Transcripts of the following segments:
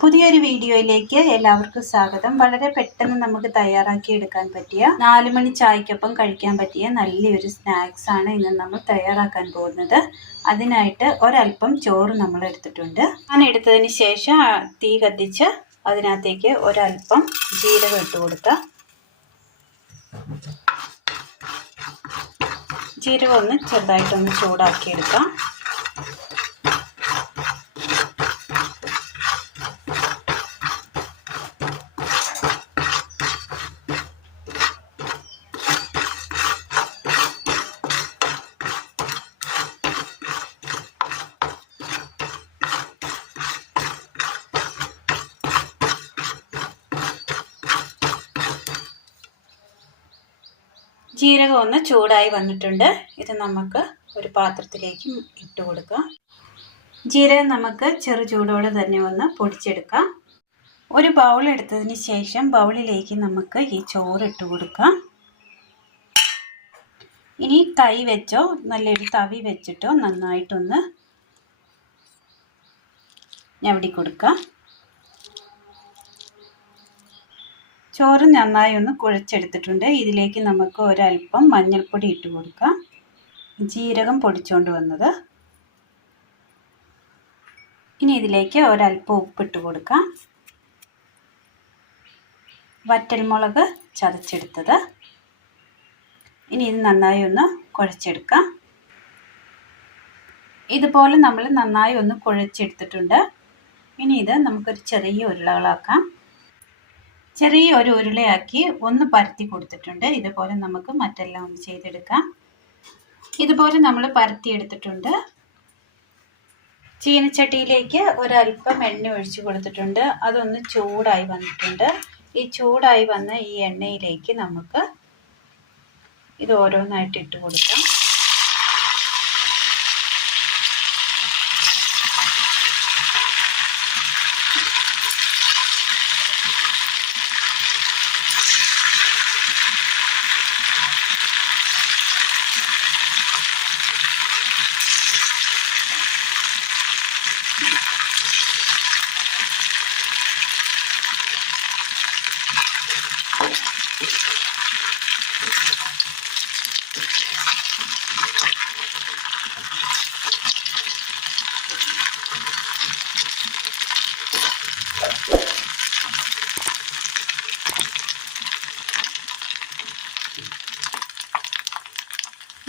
പുതിയൊരു വീഡിയോയിലേക്ക് എല്ലാവർക്കും സ്വാഗതം. വളരെ പെട്ടെന്ന് നമുക്ക് തയ്യാറാക്കി എടുക്കാൻ പറ്റിയ 4 മണി ചായക്കൊപ്പം കഴിക്കാൻ പറ്റിയ നല്ലൊരു സ്നാക്സ് ആണ് ഇന്ന് നമ്മൾ തയ്യാറാക്കാൻ പോകുന്നത്. അതിനായിട്ട് ഒരല്പം ചോറ് നമ്മൾ എടുത്തിട്ടുണ്ട്. ഞാൻ എടുത്തതിന് ശേഷം തീ കത്തിച്ച് അതിനകത്തേക്ക് ഒരല്പം ജീരകം ഇട്ട് കൊടുക്കാം. ജീരകം ഒന്ന് ചെറുതായിട്ടൊന്ന് ചൂടാക്കി എടുക്കാം. ജീരകം ഒന്ന് ചൂടായി വന്നിട്ടുണ്ട്. ഇത് നമുക്ക് ഒരു പാത്രത്തിലേക്ക് ഇട്ട് കൊടുക്കാം. ജീരകം നമുക്ക് ചെറു ചൂടോടെ തന്നെ ഒന്ന് പൊടിച്ചെടുക്കാം. ഒരു ബൗൾ എടുത്തതിന് ശേഷം ബൗളിലേക്ക് നമുക്ക് ഈ ചോറ് ഇട്ട് കൊടുക്കാം. ഇനി കൈ വെച്ചോ നല്ലൊരു തവി വെച്ചിട്ടോ നന്നായിട്ടൊന്ന് ഞവടി കൊടുക്കാം. ചോറ് നന്നായി ഒന്ന് കുഴച്ചെടുത്തിട്ടുണ്ട്. ഇതിലേക്ക് നമുക്ക് ഒരല്പം മഞ്ഞൾപ്പൊടി ഇട്ട് കൊടുക്കാം. ജീരകം പൊടിച്ചുകൊണ്ട് വന്നത്. ഇനി ഇതിലേക്ക് ഒരല്പം ഉപ്പിട്ട് കൊടുക്കാം. വറ്റൽമുളക് ചതച്ചെടുത്തത്. ഇനി ഇത് നന്നായി ഒന്ന് കുഴച്ചെടുക്കാം. ഇതുപോലെ നമ്മൾ നന്നായി ഒന്ന് കുഴച്ചെടുത്തിട്ടുണ്ട്. ഇനി ഇത് നമുക്കൊരു ചെറിയ ഉരുളകളാക്കാം. ചെറിയ ഒരു ഉരുളയാക്കി ഒന്ന് പരത്തി കൊടുത്തിട്ടുണ്ട്. ഇതുപോലെ നമുക്ക് മറ്റെല്ലാം ഒന്ന് ചെയ്തെടുക്കാം. ഇതുപോലെ നമ്മൾ പരത്തിയെടുത്തിട്ടുണ്ട്. ചീനച്ചട്ടിയിലേക്ക് ഒരല്പം എണ്ണ ഒഴിച്ച് കൊടുത്തിട്ടുണ്ട്. അതൊന്ന് ചൂടായി വന്നിട്ടുണ്ട്. ഈ ചൂടായി വന്ന ഈ എണ്ണയിലേക്ക് നമുക്ക് ഇത് ഓരോന്നായിട്ട് ഇട്ട് കൊടുക്കാം.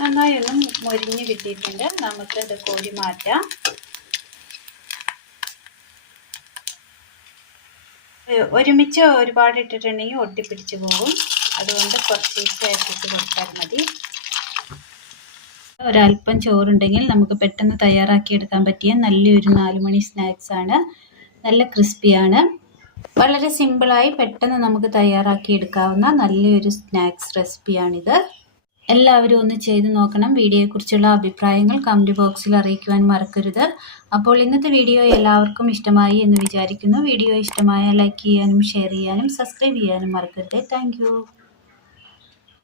നന്നായി ഒന്ന് മൊരിഞ്ഞ് കിട്ടിയിട്ടുണ്ട്. നമുക്കത് കോരി മാറ്റാം. ഒരുമിച്ച് ഒരുപാട് ഇട്ടിട്ടുണ്ടെങ്കിൽ ഒട്ടിപ്പിടിച്ച് പോകും. അതുകൊണ്ട് കുറച്ച് ഇട്ട് കൊടുത്താൽ മതി. ഒരല്പം ചോറുണ്ടെങ്കിൽ നമുക്ക് പെട്ടെന്ന് തയ്യാറാക്കിയെടുക്കാൻ പറ്റിയ നല്ലൊരു 4 മണി സ്നാക്സ് ആണ്. നല്ല ക്രിസ്പിയാണ്. വളരെ സിമ്പിളായി പെട്ടെന്ന് നമുക്ക് തയ്യാറാക്കിയെടുക്കാവുന്ന നല്ലൊരു സ്നാക്സ് റെസിപ്പിയാണിത്. എല്ലാവരും ഒന്ന് ചെയ്ത് നോക്കണം. വീഡിയോയെക്കുറിച്ചുള്ള അഭിപ്രായങ്ങൾ കമൻറ്റ് ബോക്സിൽ അറിയിക്കുവാൻ മറക്കരുത്. അപ്പോൾ ഇന്നത്തെ വീഡിയോ എല്ലാവർക്കും ഇഷ്ടമായി എന്ന് വിചാരിക്കുന്നു. വീഡിയോ ഇഷ്ടമായാൽ ലൈക്ക് ചെയ്യാനും ഷെയർ ചെയ്യാനും സബ്സ്ക്രൈബ് ചെയ്യാനും മറക്കരുത്. താങ്ക്